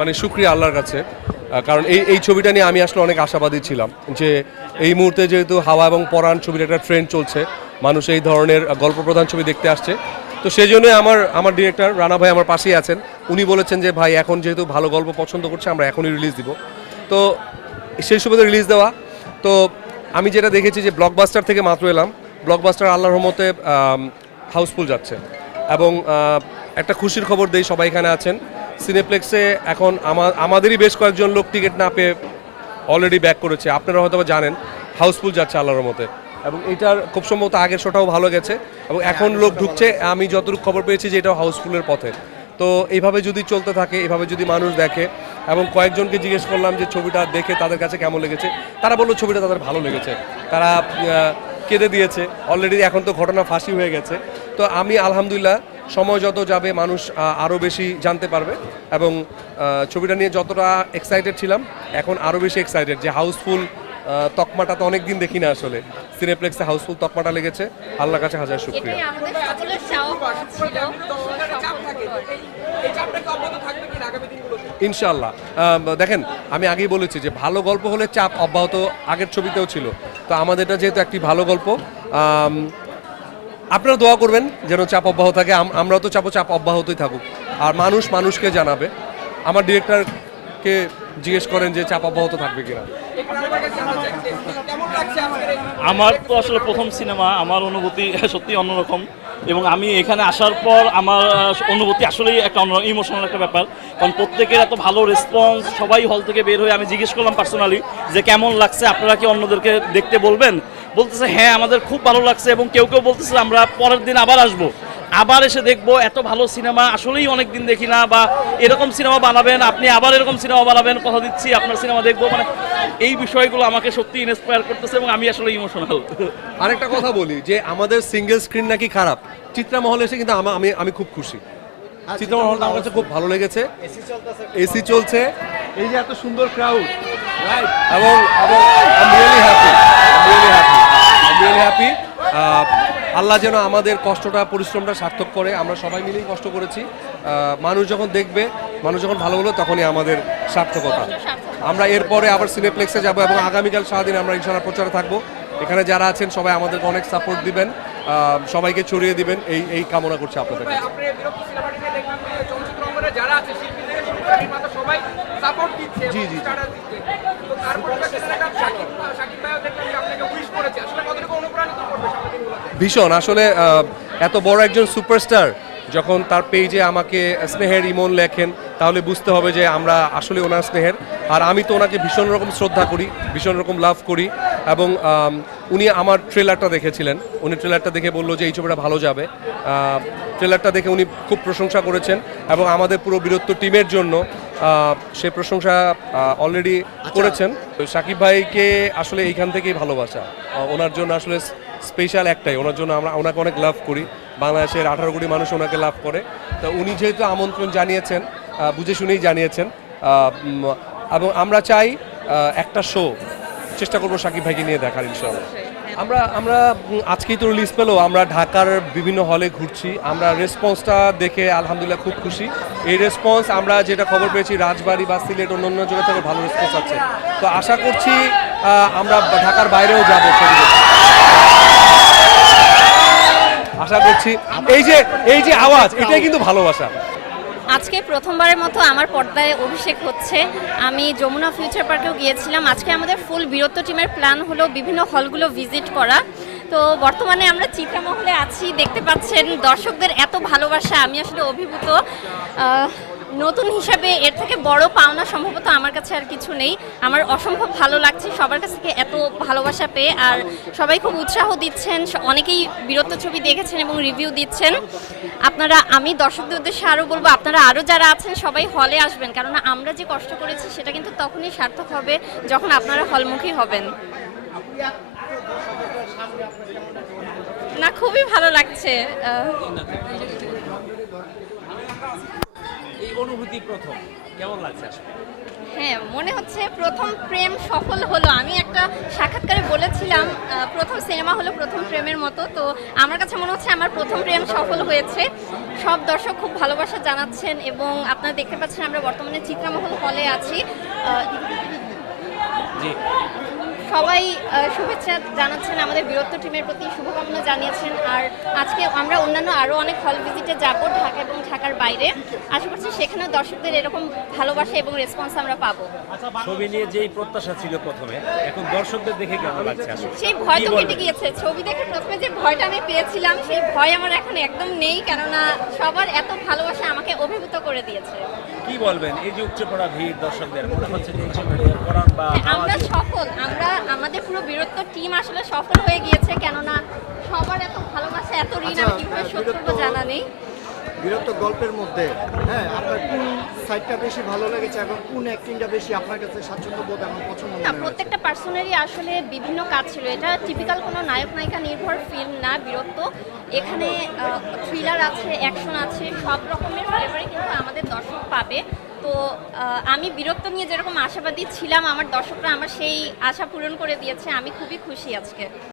মানে শুক্রিয়া আল্লাহর কাছে। কারণ এই এই ছবিটা নিয়ে আমি আসলে অনেক আশাবাদী ছিলাম যে এই মুহূর্তে যেহেতু হাওয়া এবং পরাণ ছবির একটা ট্রেন্ড চলছে, মানুষ এই ধরনের গল্প প্রধান ছবি দেখতে আসছে। তো সেই জন্যই আমার আমার ডিরেক্টর রানা ভাই আমার পাশেই আছেন। উনি বলেছেন যে, ভাই, এখন যেহেতু ভালো গল্প পছন্দ করছে, আমরা এখনই রিলিজ দিব। তো সেই সুবাদে রিলিজ দেওয়া। তো আমি যেটা দেখেছি যে ব্লকবাস্টার থেকে মাত্র এলাম। ব্লকবাস্টার আল্লাহর রহমতে হাউসফুল যাচ্ছে। এবং একটা খুশির খবর দেই, সবাই এখানে আছেন। সিনেপ্লেক্সে এখন আমা- আমাদেরই বেশ কয়েকজন লোক টিকিট না পেয়ে অলরেডি ব্যাক করেছে। আপনারা হয়তো জানেন হাউসফুল যাচ্ছে আল্লাহর মতে এবং এটার খুব সম্ভবত আগের শোটাও ভালো গেছে। এবং এখন লোক ঢুকছে, আমি যতটুকু খবর পেয়েছি যে এটাও হাউসফুলের পথে। তো এইভাবে যদি চলতে থাকে এভাবে যদি মানুষ দেখে, এবং কয়েকজনকে জিজ্ঞেস করলাম যে ছবিটা দেখে তাদের কাছে কেমন লেগেছে, তারা বলল ছবিটা তাদের ভালো লেগেছে। তারা কেঁদে দিয়েছে। অলরেডি এখন তো ঘটনা ফাঁসি হয়ে গেছে। তো আমি আলহামদুলিল্লাহ সময় যত যাবে মানুষ আরও বেশি জানতে পারবে এবং ছবিটা নিয়ে যতটা এক্সাইটেড ছিলাম এখন আরও বেশি এক্সাইটেড যে হাউসফুল তকমাটা তো অনেক দিন দেখি না আসলে। সিনেপ্লেক্সে হাউসফুল তকমাটা লেগেছে। আল্লাহর কাছে হাজার শুক্রিয়া। ইনশাল্লাহ দেখেন, আমি আগেই বলেছি যে ভালো গল্প হলে চাপ অব্যাহত আগের ছবিতেও ছিল। তো আমাদের এটা যেহেতু একটি ভালো গল্প আপনারা দোয়া করবেন যেন চাপ অব্যাহত থাকে। আম- আমরাও তো চাপ চাপ অব্যাহতই থাকুক। আর মানুষ মানুষকে জানাবে। আমার ডিরেক্টরকে জিজ্ঞেস করেন যে চাপ অব্যাহত থাকবে কিনা। আমার তো আসলে প্রথম সিনেমা, আমার অনুভূতি সত্যি অন্যরকম। এবং আমি এখানে আসার পর আমার অনুভূতি আসলেই একটা অন্য ইমোশনাল একটা ব্যাপার। কারণ প্রত্যেকের এত ভালো রেসপন্স সবাই হল থেকে বের হয়ে আমি জিজ্ঞেস করলাম পার্সোনালি যে কেমন লাগছে, আপনারা কি অন্যদেরকে দেখতে বলবেন? বলতেছে হ্যাঁ আমাদের খুব ভালো লাগছে এবং কেউ কেউ বলতেছে, আমরা পরের দিন আবার আসব। আবার এসে দেখব এত ভালো সিনেমা আসলেই অনেক দিন দেখি না বা এরকম সিনেমা বানাবেন আপনি আবার এরকম সিনেমা বানাবেন কথা দিচ্ছি আপনার সিনেমা দেখব মানে এই বিষয়গুলো আমাকে সত্যি ইন্সপায়ার করতেছে এবং আমি আসলে ইমোশনাল আরেকটা কথা বলি যে আমাদের সিঙ্গেল স্ক্রিন নাকি খারাপ চিত্রা মহল এসে কিন্তু আমি আমি খুব খুশি। চিত্রা মহলটা আমার কাছে খুব ভালো লেগেছে। এসি চলছে। এই যে এত সুন্দর ক্রাউড এবং এবং really happy really happy really happy আল্লাহ যেন আমাদের কষ্টটা পরিশ্রমটা সার্থক করে। আমরা সবাই মিলেই কষ্ট করেছি। মানুষ যখন দেখবে মানুষ যখন ভালো হলো তখনই আমাদের সার্থকতা। আমরা এরপরে আবার সিনেপ্লেক্সে যাব এবং আগামীকাল সারাদিন আমরা ইনশাল্লাহ প্রচারে থাকব। এখানে যারা আছেন সবাই আমাদেরকে অনেক সাপোর্ট দিবেন। সবাইকে ছড়িয়ে দিবেন। এই এই কামনা করছি আপনাদের যারা আছে সবাই সাপোর্ট দিচ্ছে জি, জি, ভীষণ। আসলে এত বড় একজন সুপারস্টার যখন তার পেজে আমাকে স্নেহের ইমন লেখেন তাহলে বুঝতে হবে যে আমরা আসলে ওনার স্নেহের। আর আমি তো ওনাকে ভীষণ রকম শ্রদ্ধা করি ভীষণ রকম লাভ করি এবং উনি আমার ট্রেলারটা দেখেছিলেন। উনি ট্রেলারটা দেখে বলল যে এই ছবিটা ভালো যাবে। ট্রেলারটা দেখে উনি খুব প্রশংসা করেছেন এবং আমাদের পুরো বীরত্ব টিমের জন্য সে প্রশংসা অলরেডি করেছেন। তো সাকিব ভাইকে আসলে এইখান থেকেই ভালোবাসা। ওনার জন্য আসলে স্পেশাল একটাই। ওনার জন্য আমরা, ওনাকে অনেক লাভ করি। বাংলাদেশের আঠারো কোটি মানুষ ওনাকে লাভ করে। তো উনি যেহেতু আমন্ত্রণ জানিয়েছেন বুঝে শুনেই জানিয়েছেন এবং আমরা চাই একটা শো চেষ্টা করব সাকিব ভাইকে নিয়ে দেখার ইনশাল্লাহ আমরা আমরা আজকেই তো রিলিজ পেল, আমরা ঢাকার বিভিন্ন হলে ঘুরছি, আমরা রেসপন্সটা দেখে আলহামদুলিল্লাহ খুব খুশি। এই রেসপন্স আমরা যেটা খবর পেয়েছি, রাজবাড়ি বা সিলেট অন্য অন্য জায়গা থেকে ভালো রেসপন্স আছে। তো আশা করছি আমরা ঢাকার বাইরেও যাব। আশা করছি, এই যে এই যে আওয়াজ, এটাই কিন্তু ভালোবাসা। আজকে প্রথমবারের মতো আমার পর্দায় অভিষেক হচ্ছে। আমি যমুনা ফিউচার পার্কেও গিয়েছিলাম। আজকে আমাদের ফুল বীরত্ব টিমের প্ল্যান হলো বিভিন্ন হলগুলো ভিজিট করা। তো বর্তমানে আমরা চিত্রামহলে আছি। দেখতে পাচ্ছেন দর্শকদের এত ভালোবাসা, আমি আসলে অভিভূত। নতুন হিসাবে এর থেকে বড় পাওনা সম্ভবত আমার কাছে আর কিছু নেই। আমার অসম্ভব ভালো লাগছে সবার কাছ থেকে এত ভালোবাসা পেয়ে আর সবাই খুব উৎসাহ দিচ্ছেন অনেকেই বীরত্ব ছবি দেখেছেন এবং রিভিউ দিচ্ছেন। আপনারা, আমি দর্শকদের উদ্দেশ্যে আরও বলব, আপনারা আরও যারা আছেন সবাই হলে আসবেন কারণ আমরা যে কষ্ট করেছি সেটা কিন্তু তখনই সার্থক হবে যখন আপনারা হলমুখী হবেন। না, খুবই ভালো লাগছে এই অনুভূতি প্রথম কেমন লাগছে আসলে? হ্যাঁ মনে হচ্ছে প্রথম প্রেম সফল হলো। আমি একটা সাক্ষাৎকারে বলেছিলাম প্রথম সিনেমা হলো প্রথম প্রেমের মতো। তো আমার কাছে মনে হচ্ছে আমার প্রথম প্রেম সফল হয়েছে। সব দর্শক খুব ভালোবাসা জানাচ্ছেন এবং আপনারা দেখতে পাচ্ছেন আমরা বর্তমানে চিত্রামহল হলে আছি। জি। সবাই শুভেচ্ছা জানাচ্ছেন আমাদের বীরত্ব টিমের প্রতি শুভকামনা জানিয়েছেন। আর আজকে আমরা অন্যান্য আরও অনেক হল ভিজিটে যাব ঢাকা এবং ঢাকার বাইরে। আশা করছি সেখানে দর্শকদের এরকম ভালোবাসা এবং রেসপন্স আমরা পাবো। ছবি নিয়ে যেই প্রত্যাশা ছিল প্রথমে এখন দর্শকদের দেখে কেমন লাগছে সেই ভয় তো কেটে গিয়েছে। ছবি দেখে প্রথমে যে ভয়টা আমি পেয়েছিলাম সেই ভয় আমার এখন একদম নেই কেননা সবার এত ভালোবাসা আমাকে অভিভূত করে দিয়েছে। কি বলবেন? এই যে উচ্চ পড়া ভিড় দর্শকদের মনে হচ্ছে যে হ্যাঁ, আমরা সফল আমরা আমাদের পুরো বীরত্ব টিম আসলে সফল হয়ে গিয়েছে কেননা সবার এত ভালোবাসা এত ঋণ আচ্ছা, আমি কীভাবে শোধ করব জানা নেই। বীরত্ব গল্পের মধ্যে হ্যাঁ আপনার সাইডটা বেশি ভালো লেগেছে এবং কোন অ্যাক্টিংটা বেশি আপনার কাছে স্বাচ্ছন্দ্য বোধ এবং পছন্দ না প্রত্যেকটা পার্সনেরই আসলে বিভিন্ন কাজ ছিল। এটা টিপিক্যাল কোনো নায়ক নায়িকা নির্ভর ফিল্ম না বীরত্ব এখানে থ্রিলার আছে অ্যাকশন আছে সব রকমের ফ্লেভারই কিন্তু আমাদের দর্শক পাবে। তো আমি বীরত্ব নিয়ে যেরকম আশাবাদী ছিলাম আমার দর্শকরা আমার সেই আশা পূরণ করে দিয়েছে আমি খুবই খুশি আজকে।